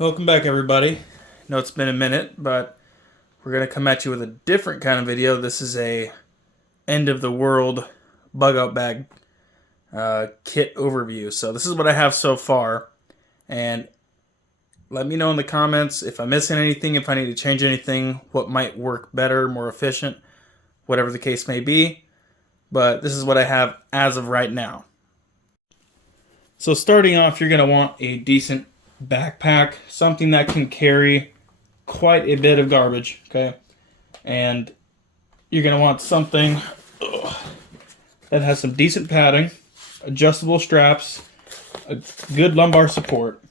Welcome back, everybody. I know it's been a minute, but we're going to come at you with a different kind of video. This is a end of the world bug-out bag kit overview. So this is what I have so far, and let me know in the comments if I'm missing anything, if I need to change anything, what might work better, more efficient, whatever the case may be. But this is what I have as of right now. So starting off, you're going to want a decent backpack, something that can carry quite a bit of garbage, okay? And you're going to want something that has some decent padding, adjustable straps, a good lumbar support,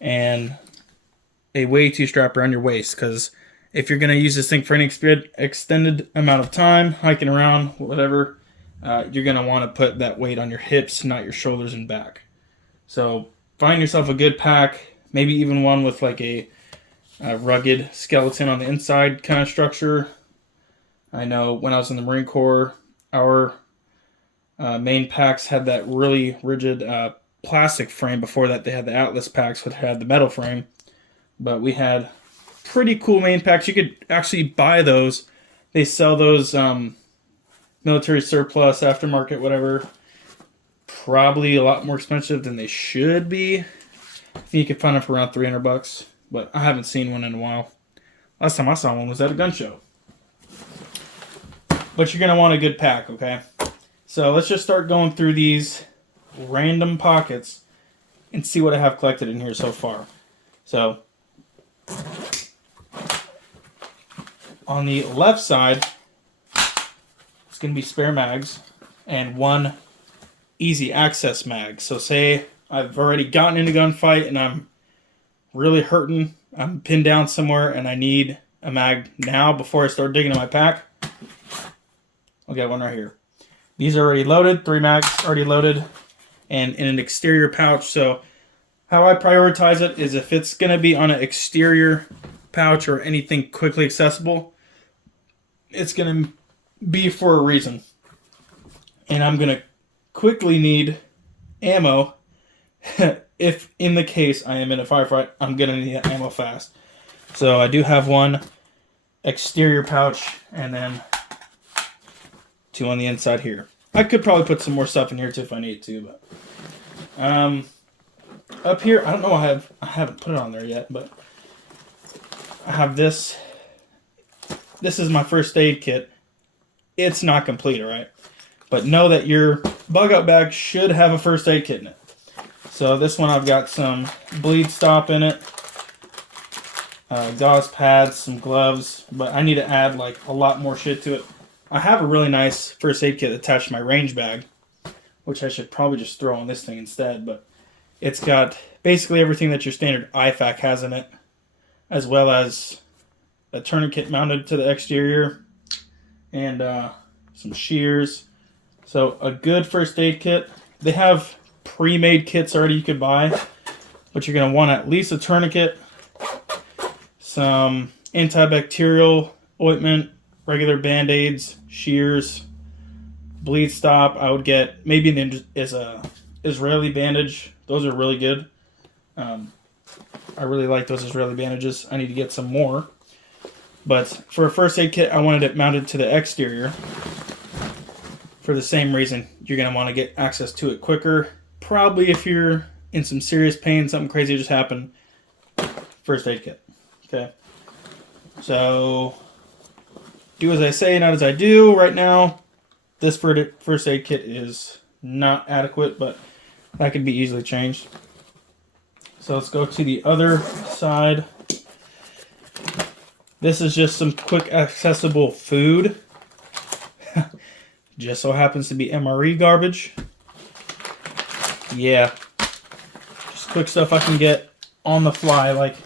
and a way to strap around your waist, because if you're going to use this thing for any extended amount of time, hiking around, whatever, you're going to want to put that weight on your hips, not your shoulders and back. So find yourself a good pack, maybe even one with like a rugged skeleton on the inside kind of structure. I know when I was in the Marine Corps, our main packs had that really rigid plastic frame. Before that, they had the Atlas packs, which had the metal frame. But we had pretty cool main packs. You could actually buy those. They sell those military surplus, aftermarket, whatever. Probably a lot more expensive than they should be. I think you could find them for around $300, but I haven't seen one in a while. Last time I saw one was at a gun show. But you're going to want a good pack, okay? So let's just start going through these random pockets and see what I have collected in here so far. So on the left side, it's going to be spare mags and one easy access mag. So say I've already gotten in a gunfight and I'm really hurting, I'm pinned down somewhere and I need a mag now before I start digging in my pack. I'll get one right here. These are already loaded, 3 mags already loaded, and in an exterior pouch. So how I prioritize it is if it's going to be on an exterior pouch or anything quickly accessible, it's going to be for a reason. And I'm going to quickly need ammo. If in the case I am in a firefight, I'm going to need that ammo fast. So I do have one exterior pouch and then 2 on the inside here. I could probably put some more stuff in here too if I need to, but up here, I don't know, I haven't put it on there yet, but I have this. This is my first aid kit. It's not complete, alright? But know that your bug-out bag should have a first aid kit in it. So this one, I've got some bleed stop in it, gauze pads, some gloves, but I need to add like a lot more shit to it. I have a really nice first aid kit attached to my range bag, which I should probably just throw on this thing instead, but it's got basically everything that your standard IFAK has in it, as well as a tourniquet mounted to the exterior, and some shears. So a good first aid kit. They have pre-made kits already you could buy, but you're going to want at least a tourniquet, some antibacterial ointment, regular band-aids, shears, bleed stop. I would get maybe an Israeli bandage. Those are really good. I really like those Israeli bandages. I need to get some more. But for a first aid kit, I wanted it mounted to the exterior. For the same reason, you're going to want to get access to it quicker. Probably if you're in some serious pain, something crazy just happened, first aid kit. Okay. So do as I say, not as I do. Right now, this first aid kit is not adequate, but that can be easily changed. So let's go to the other side. This is just some quick accessible food. Just so happens to be MRE garbage. Yeah. Just quick stuff I can get on the fly. Like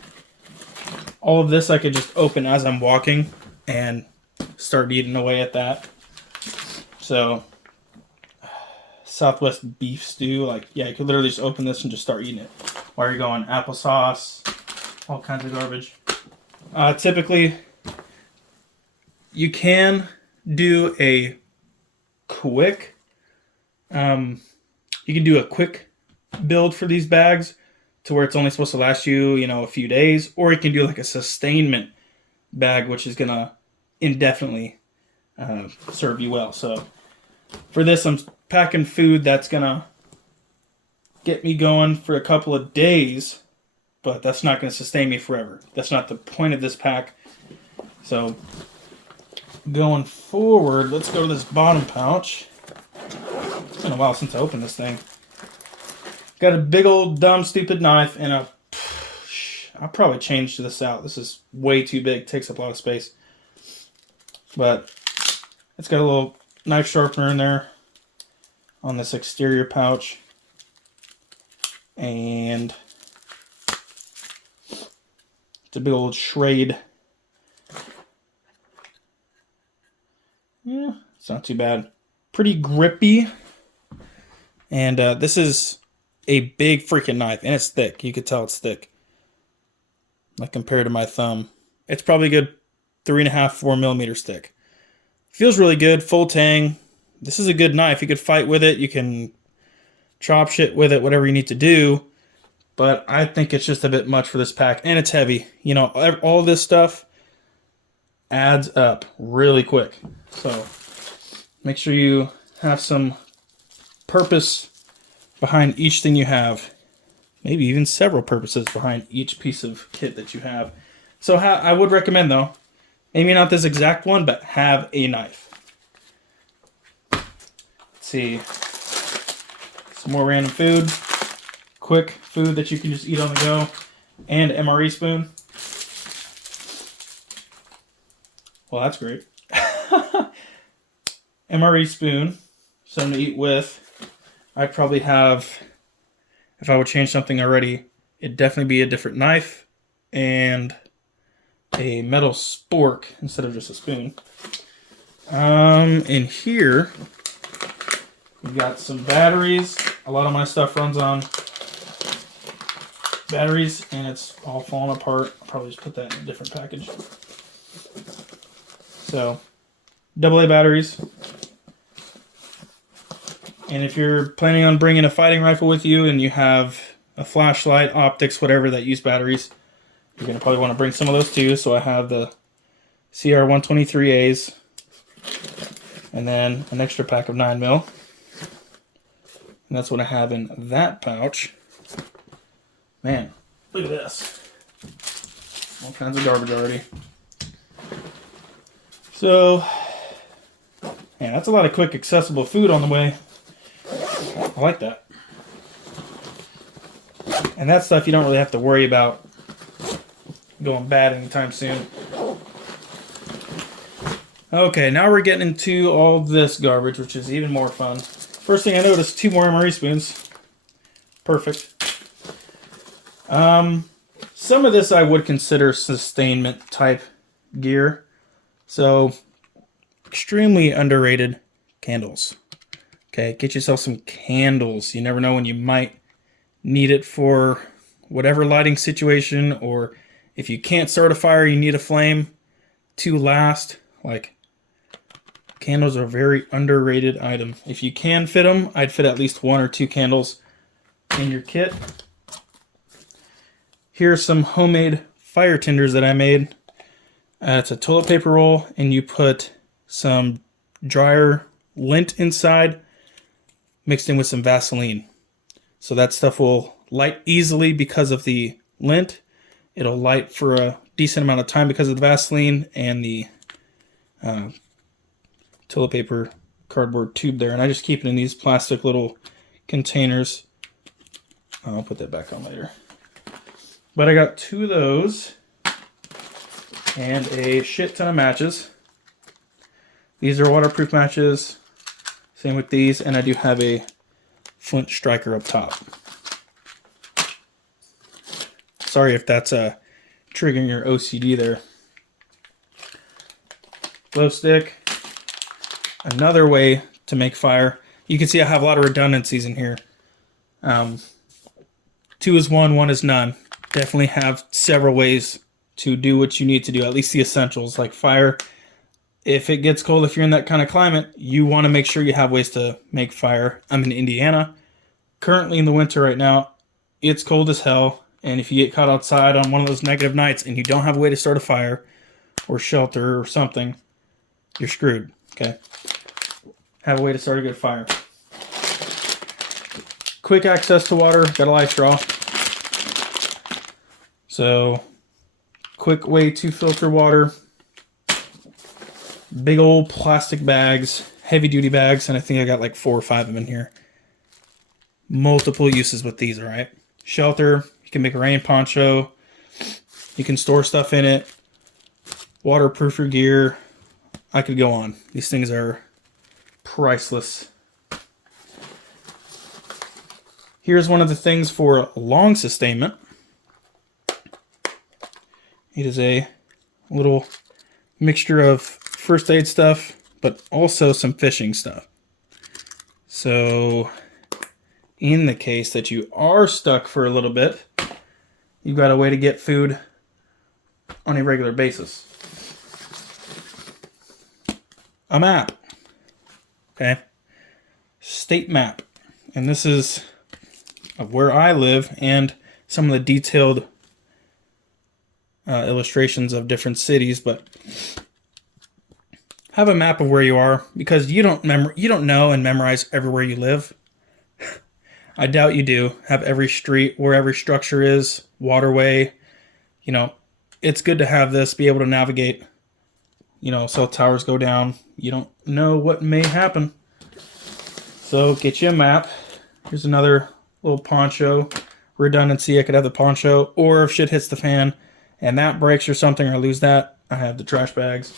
all of this I could just open as I'm walking and start eating away at that. So Southwest beef stew, like, yeah, you could literally just open this and just start eating it while you're going. Applesauce, all kinds of garbage. Typically, you can do a quick, you can do a quick build for these bags, to where it's only supposed to last you, a few days, or you can do like a sustainment bag, which is gonna indefinitely serve you well. So for this, I'm packing food that's gonna get me going for a couple of days, but that's not gonna sustain me forever. That's not the point of this pack. So going forward, let's go to this bottom pouch. It's been a while since I opened this thing. Got a big old dumb stupid knife and I'll probably change this out. This is way too big, takes up a lot of space. But it's got a little knife sharpener in there on this exterior pouch. And it's a big old Schrade. Yeah, it's not too bad. Pretty grippy. And this is a big freaking knife, and it's thick. You could tell it's thick. Like compared to my thumb. It's probably a good 3.5, 4 millimeters thick. Feels really good, full tang. This is a good knife. You could fight with it. You can chop shit with it, whatever you need to do. But I think it's just a bit much for this pack, and it's heavy. All this stuff adds up really quick. So make sure you have some purpose behind each thing you have. Maybe even several purposes behind each piece of kit that you have. So I would recommend, though, maybe not this exact one, but have a knife. Let's see. Some more random food. Quick food that you can just eat on the go. And MRE spoon. Well, that's great. MRE spoon. Something to eat with. I'd probably have, if I would change something already, it'd definitely be a different knife and a metal spork instead of just a spoon. In here, we've got some batteries. A lot of my stuff runs on batteries, and it's all falling apart. I'll probably just put that in a different package. So, AA batteries. And if you're planning on bringing a fighting rifle with you and you have a flashlight, optics, whatever that use batteries, you're going to probably want to bring some of those too. So I have the CR123As and then an extra pack of 9mm. And that's what I have in that pouch. Man, look at this. All kinds of garbage already. So, yeah, that's a lot of quick, accessible food on the way. I like that. And that stuff you don't really have to worry about going bad anytime soon. Okay, now we're getting into all this garbage, which is even more fun. First thing I noticed, 2 more MRE spoons. Perfect. Some of this I would consider sustainment type gear. So, extremely underrated candles. Okay, get yourself some candles. You never know when you might need it for whatever lighting situation, or if you can't start a fire, you need a flame to last. Like, candles are a very underrated item. If you can fit them, I'd fit at least 1 or 2 candles in your kit. Here's some homemade fire tinders that I made. It's a toilet paper roll, and you put some dryer lint inside, mixed in with some Vaseline. So that stuff will light easily because of the lint. It'll light for a decent amount of time because of the Vaseline and the toilet paper cardboard tube there. And I just keep it in these plastic little containers. I'll put that back on later. But I got 2 of those and a shit ton of matches. These are waterproof matches. Same with these, and I do have a flint striker up top. Sorry if that's triggering your OCD there. Glow stick. Another way to make fire. You can see I have a lot of redundancies in here. 2 is 1, 1 is none. Definitely have several ways to do what you need to do, at least the essentials, like fire. If it gets cold, if you're in that kind of climate, you want to make sure you have ways to make fire. I'm in Indiana. Currently in the winter right now, it's cold as hell, and if you get caught outside on one of those negative nights and you don't have a way to start a fire or shelter or something, you're screwed, okay? Have a way to start a good fire. Quick access to water, got a life straw. So, quick way to filter water. Big old plastic bags, heavy duty bags, and I think I got like 4 or 5 of them in here. Multiple uses with these, all right? Shelter, you can make a rain poncho. You can store stuff in it. Waterproof your gear. I could go on. These things are priceless. Here's one of the things for long sustainment. It is a little mixture of first aid stuff, but also some fishing stuff. So, in the case that you are stuck for a little bit, you've got a way to get food on a regular basis. A map. Okay. State map. And this is of where I live and some of the detailed illustrations of different cities, but have a map of where you are, because you don't know and memorize everywhere you live. I doubt you do. Have every street, where every structure is, waterway. You know, it's good to have this, be able to navigate. You know, cell towers go down. You don't know what may happen. So get you a map. Here's another little poncho. Redundancy, I could have the poncho, or if shit hits the fan and that breaks or something, or I lose that, I have the trash bags.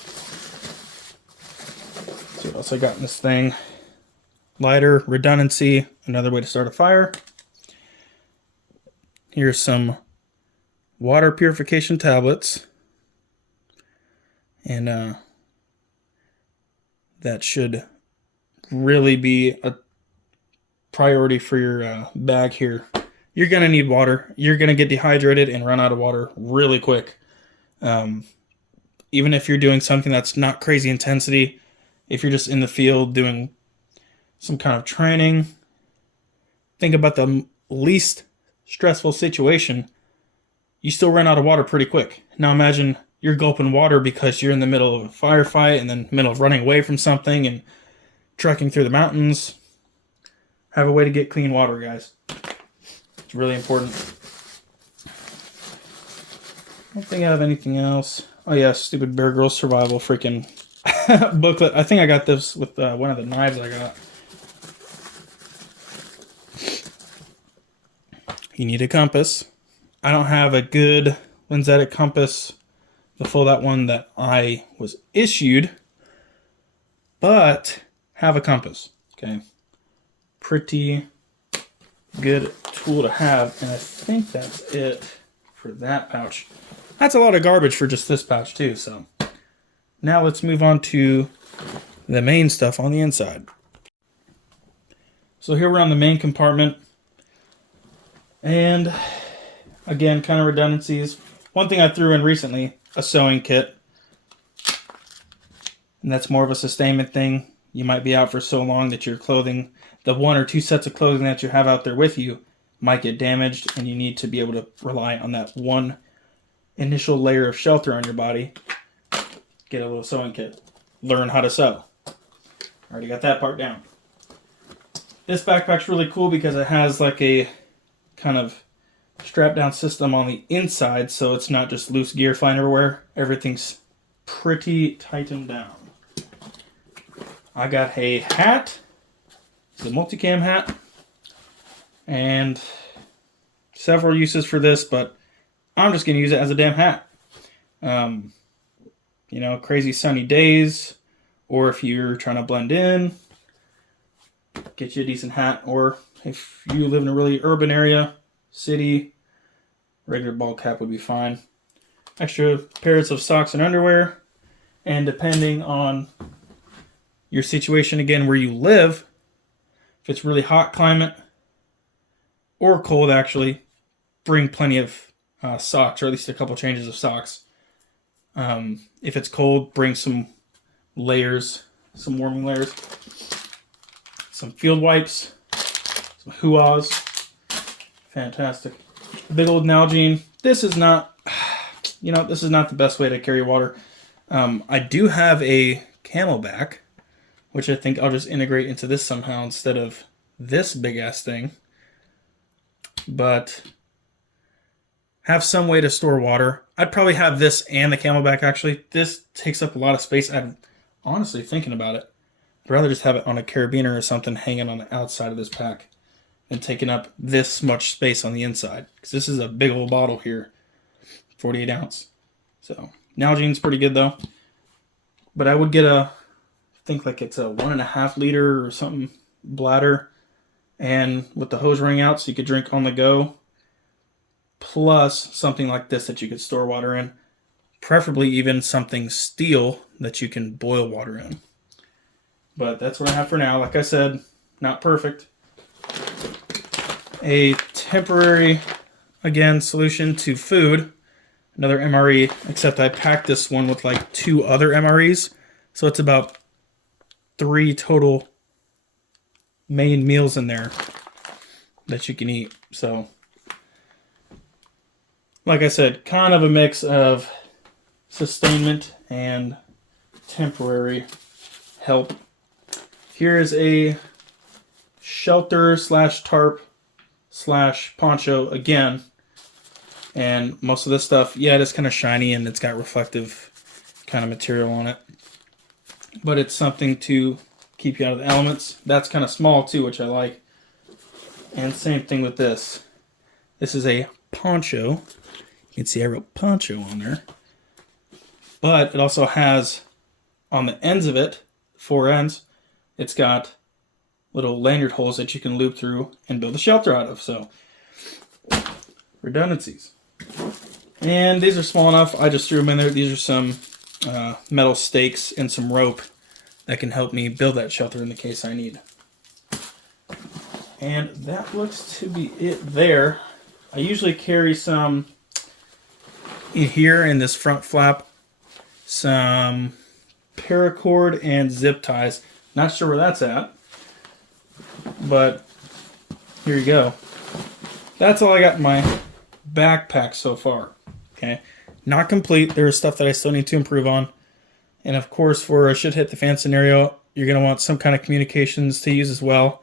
Let's see what else I got in this thing. Lighter, redundancy, another way to start a fire. Here's some water purification tablets. And that should really be a priority for your bag here. You're going to need water. You're going to get dehydrated and run out of water really quick. Even if you're doing something that's not crazy intensity, if you're just in the field doing some kind of training, think about the least stressful situation. You still run out of water pretty quick. Now imagine you're gulping water because you're in the middle of a firefight and then middle of running away from something and trekking through the mountains. Have a way to get clean water, guys. It's really important. I don't think I have anything else. Oh yeah, stupid Bear Grylls survival freaking booklet. I think I got this with one of the knives I got. You need a compass. I don't have a good lensatic compass, the fold-out one that I was issued, but have a compass. Okay, pretty good tool to have, and I think that's it for that pouch. That's a lot of garbage for just this pouch too. So now let's move on to the main stuff on the inside. So here we're on the main compartment, and again, kind of redundancies. One thing I threw in recently, a sewing kit, and that's more of a sustainment thing. You might be out for so long that your clothing, the 1 or 2 sets of clothing that you have out there with you, might get damaged, and you need to be able to rely on that one initial layer of shelter on your body. Get a little sewing kit. Learn how to sew. Already got that part down. This backpack's really cool because it has like a kind of strap down system on the inside, so it's not just loose gear flying everywhere. Everything's pretty tightened down. I got a hat. It's a multicam hat. And several uses for this, but I'm just going to use it as a damn hat. You know, crazy sunny days, or if you're trying to blend in, get you a decent hat. Or if you live in a really urban area, city, regular ball cap would be fine. Extra pairs of socks and underwear. And depending on your situation, again, where you live, if it's really hot climate or cold, actually, bring plenty of socks, or at least a couple changes of socks. If it's cold, bring some layers, some warming layers, some field wipes, some hoo-ahs. If Fantastic. Big old Nalgene. This is not, this is not the best way to carry water. I do have a Camelback, which I think I'll just integrate into this somehow instead of this big ass thing. But have some way to store water. I'd probably have this and the Camelback actually. This takes up a lot of space. I'm honestly thinking about it. I'd rather just have it on a carabiner or something hanging on the outside of this pack than taking up this much space on the inside. Because this is a big old bottle here, 48 ounce. So Nalgene's pretty good though. But I would get I think like it's a 1.5 liter or something bladder, and with the hose ring out so you could drink on the go, plus something like this that you could store water in, preferably even something steel that you can boil water in. But that's what I have for now. Like I said, not perfect. A temporary, again, solution to food. Another MRE, except I packed this one with like 2 other MREs. So it's about 3 total main meals in there that you can eat. So, like I said, kind of a mix of sustainment and temporary help. Here is a shelter slash tarp slash poncho again. And most of this stuff, yeah, it is kind of shiny and it's got reflective kind of material on it. But it's something to keep you out of the elements. That's kind of small too, which I like. And same thing with this. This is a poncho. You can see I wrote poncho on there. But it also has, on the ends of it, 4 ends, it's got little lanyard holes that you can loop through and build a shelter out of. So, redundancies. And these are small enough. I just threw them in there. These are some metal stakes and some rope that can help me build that shelter in the case I need. And that looks to be it there. I usually carry some in here in this front flap, some paracord and zip ties. Not sure where that's at, but here you go. That's all I got in my backpack so far. Okay, not complete. There's stuff that I still need to improve on. And of course, for a shit hit the fan scenario, you're going to want some kind of communications to use as well,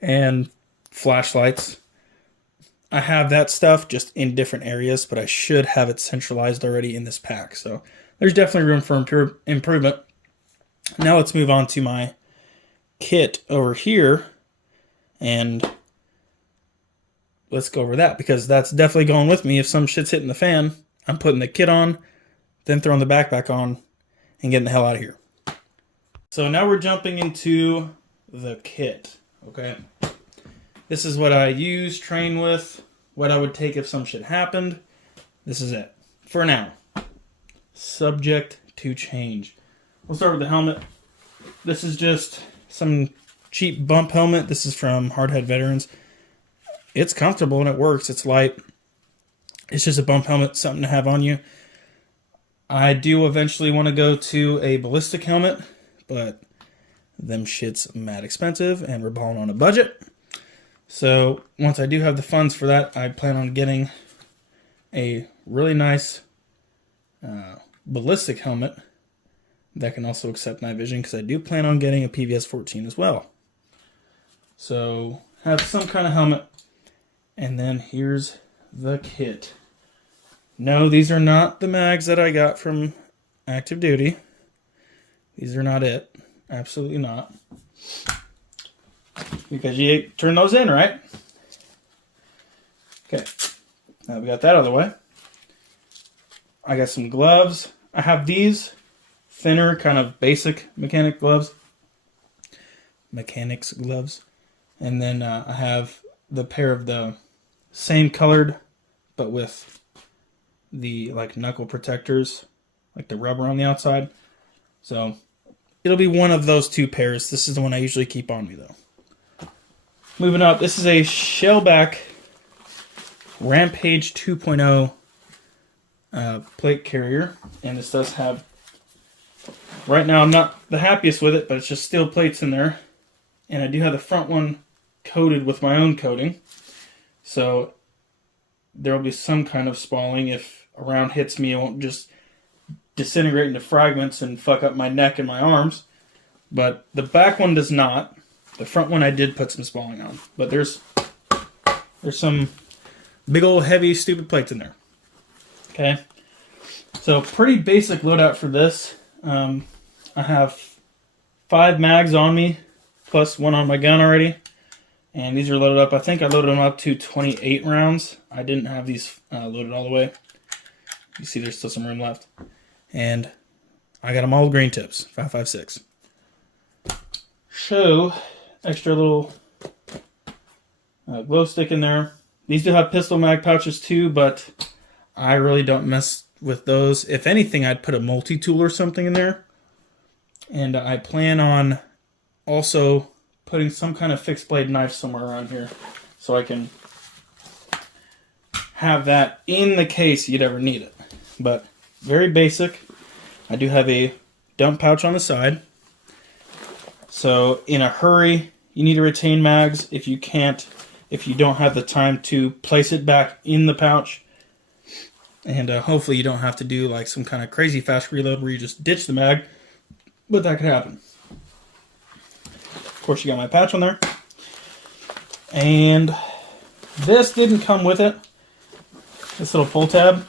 and flashlights. I have that stuff just in different areas, but I should have it centralized already in this pack. So there's definitely room for improvement. Now let's move on to my kit over here, and let's go over that, because that's definitely going with me. If some shit's hitting the fan, I'm putting the kit on, then throwing the backpack on, and getting the hell out of here. So now we're jumping into the kit, okay? This is what I use, train with, what I would take if some shit happened. This is it, for now. Subject to change. We'll start with the helmet. This is just some cheap bump helmet. This is from Hardhead Veterans. It's comfortable and it works. It's light. It's just a bump helmet, something to have on you. I do eventually want to go to a ballistic helmet, but them shit's mad expensive and we're balling on a budget. So once I do have the funds for that, I plan on getting a really nice ballistic helmet that can also accept night vision, because I do plan on getting a PVS-14 as well. So have some kind of helmet. And then here's the kit. No, these are not the mags that I got from active duty. These are not it. Absolutely not. Because you turn those in, right? Okay. Now we got that out of the way. I got some gloves. I have these thinner, kind of basic mechanics gloves. And then I have the pair of the same colored, but with the like knuckle protectors, like the rubber on the outside. So it'll be one of those 2 pairs. This is the one I usually keep on me though. Moving up, this is a Shellback Rampage 2.0 plate carrier, and this does have, right now I'm not the happiest with it, but it's just steel plates in there, and I do have the front one coated with my own coating. So there will be some kind of spalling. If a round hits me, it won't just disintegrate into fragments and fuck up my neck and my arms. But the back one does not. The front one I did put some spalling on. But there's some big old heavy stupid plates in there. Okay. So pretty basic loadout for this. I have 5 mags on me, plus 1 on my gun already. And these are loaded up. I think I loaded them up to 28 rounds. I didn't have these loaded all the way. You see there's still some room left. And I got them all green tips, 5.56. So, extra little glow stick in there. These do have pistol mag pouches too, but I really don't mess with those. If anything, I'd put a multi-tool or something in there. And I plan on also putting some kind of fixed blade knife somewhere around here so I can have that in the case you'd ever need it. But very basic. I do have a dump pouch on the side. So in a hurry, you need to retain mags. If you don't have the time to place it back in the pouch. And hopefully you don't have to do like some kind of crazy fast reload where you just ditch the mag. But that could happen. Of course, you got my patch on there. And this didn't come with it. This little pull tab.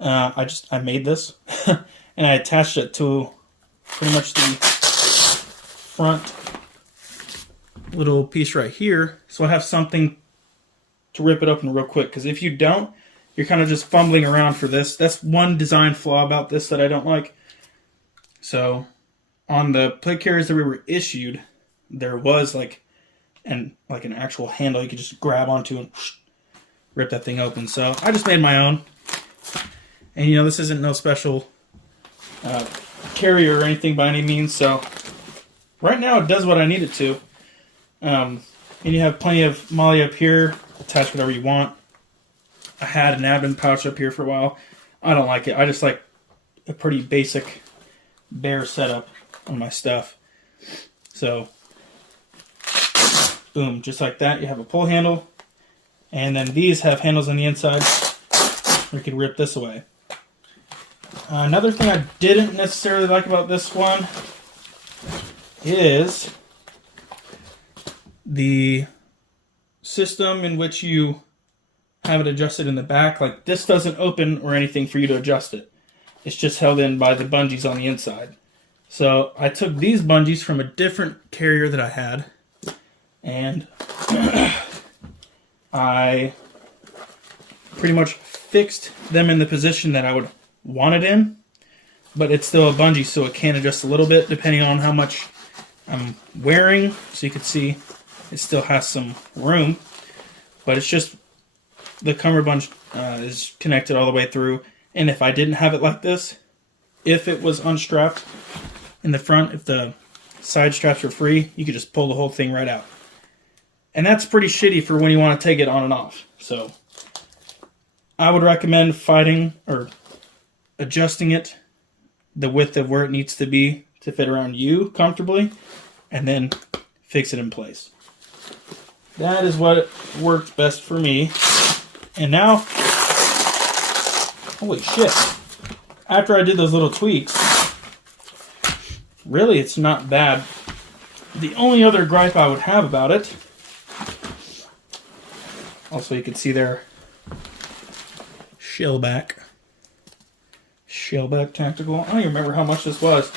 I made this. And I attached it to pretty much the front little piece right here. So I have something to rip it open real quick. Because if you don't, you're kind of just fumbling around for this. That's one design flaw about this that I don't like. So on the plate carriers that we were issued, there was like an actual handle you could just grab onto and rip that thing open. So I just made my own. And you know, this isn't no special carrier or anything by any means. So right now it does what I need it to. And you have plenty of molly up here. Attach whatever you want. I had an admin pouch up here for a while. I don't like it. I just like a pretty basic bare setup on my stuff. So, boom, just like that. You have a pull handle. And then these have handles on the inside where you can rip this away. Another thing I didn't necessarily like about this one is the system in which you have it adjusted in the back. Like, this doesn't open or anything for you to adjust it. It's just held in by the bungees on the inside. So I took these bungees from a different carrier that I had, and I pretty much fixed them in the position that I would want it in, but it's still a bungee, so it can adjust a little bit depending on how much I'm wearing. So you can see it still has some room, but it's just the cummerbund is connected all the way through. And if I didn't have it like this, if it was unstrapped in the front, if the side straps were free, you could just pull the whole thing right out. And that's pretty shitty for when you want to take it on and off. So I would recommend fighting or adjusting it the width of where it needs to be to fit around you comfortably, and then fix it in place. That is what worked best for me. And now, holy shit, after I did those little tweaks, really it's not bad. The only other gripe I would have about it, also you can see there, Shellback Tactical. I don't even remember how much this was.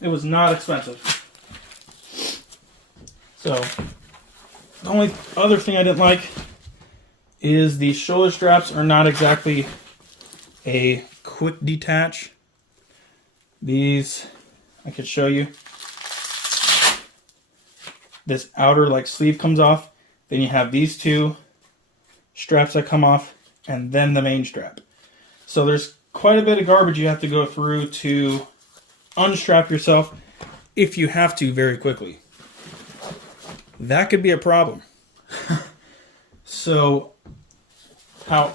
It was not expensive. So, the only other thing I didn't like is the shoulder straps are not exactly a quick detach. These, I could show you. This outer like sleeve comes off. Then you have these two straps that come off, and then the main strap. So there's quite a bit of garbage you have to go through to unstrap yourself if you have to very quickly. That could be a problem. So how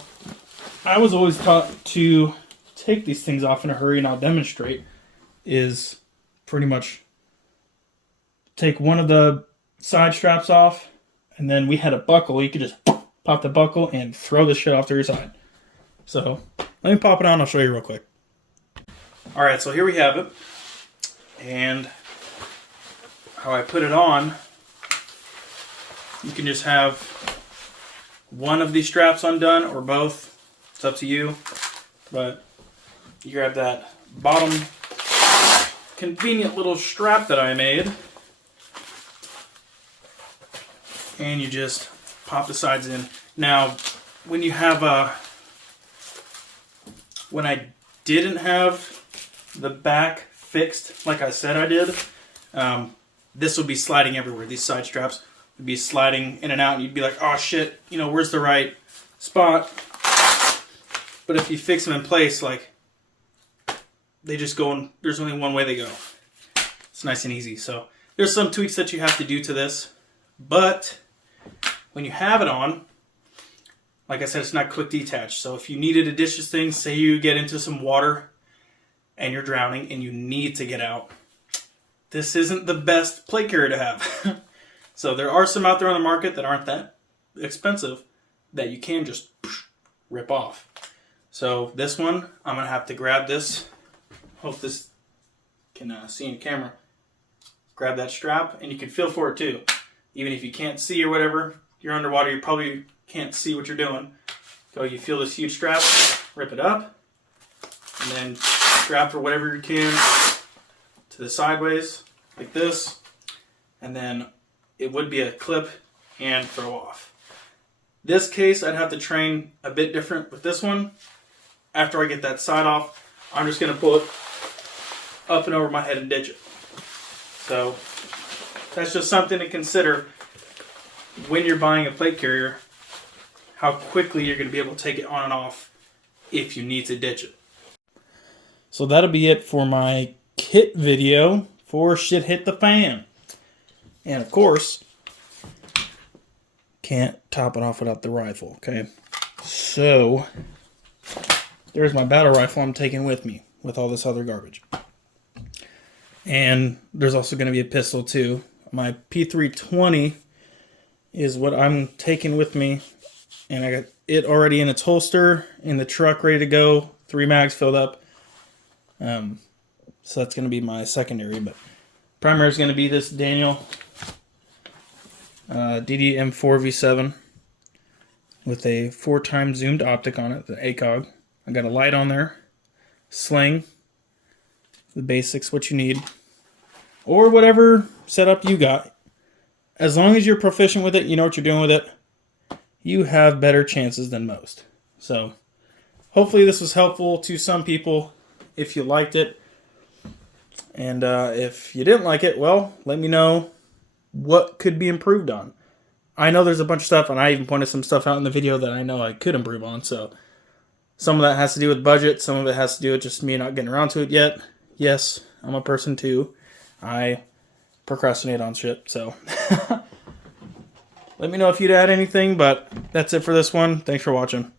I was always taught to take these things off in a hurry, and I'll demonstrate, is pretty much take one of the side straps off, and then we had a buckle. You could just pop the buckle, and throw the shit off to your side. So let me pop it on. I'll show you real quick. All right, so here we have it. And how I put it on, you can just have one of these straps undone or both. It's up to you. But you grab that bottom convenient little strap that I made, and you just pop the sides in. Now, when you have when I didn't have the back fixed like I said I did, this would be sliding everywhere. These side straps would be sliding in and out, and you'd be like, oh shit, you know, where's the right spot? But if you fix them in place, like, they just go in, there's only one way they go. It's nice and easy. So there's some tweaks that you have to do to this, but when you have it on, like I said, it's not quick detach. So if you needed to ditch this thing, say you get into some water and you're drowning and you need to get out, this isn't the best plate carrier to have. So there are some out there on the market that aren't that expensive that you can just rip off. So this one, I'm going to have to grab this. Hope this can see in camera. Grab that strap, and you can feel for it too. Even if you can't see or whatever, you're underwater, you probably can't see what you're doing. So you feel this huge strap, rip it up, and then grab for whatever you can to the sideways, like this, and then it would be a clip and throw off. This case, I'd have to train a bit different with this one. After I get that side off, I'm just going to pull it up and over my head and ditch it. So that's just something to consider when you're buying a plate carrier, how quickly you're going to be able to take it on and off if you need to ditch it. So that'll be it for my kit video for Shit Hit the Fan. And of course, can't top it off without the rifle, okay? So there's my battle rifle I'm taking with me with all this other garbage. And there's also going to be a pistol too. My P320 is what I'm taking with me. And I got it already in its holster, in the truck, ready to go. 3 mags filled up. So that's going to be my secondary. But primary is going to be this Daniel DD-M4V7 with a 4x zoomed optic on it, the ACOG. I got a light on there, sling, the basics, what you need, or whatever setup you got. As long as you're proficient with it, you know what you're doing with it, you have better chances than most. So hopefully this was helpful to some people if you liked it. And if you didn't like it, well, let me know what could be improved on. I know there's a bunch of stuff, and I even pointed some stuff out in the video that I know I could improve on. So some of that has to do with budget. Some of it has to do with just me not getting around to it yet. Yes, I'm a person too. I procrastinate on shit. So let me know if you'd add anything, but that's it for this one. Thanks for watching.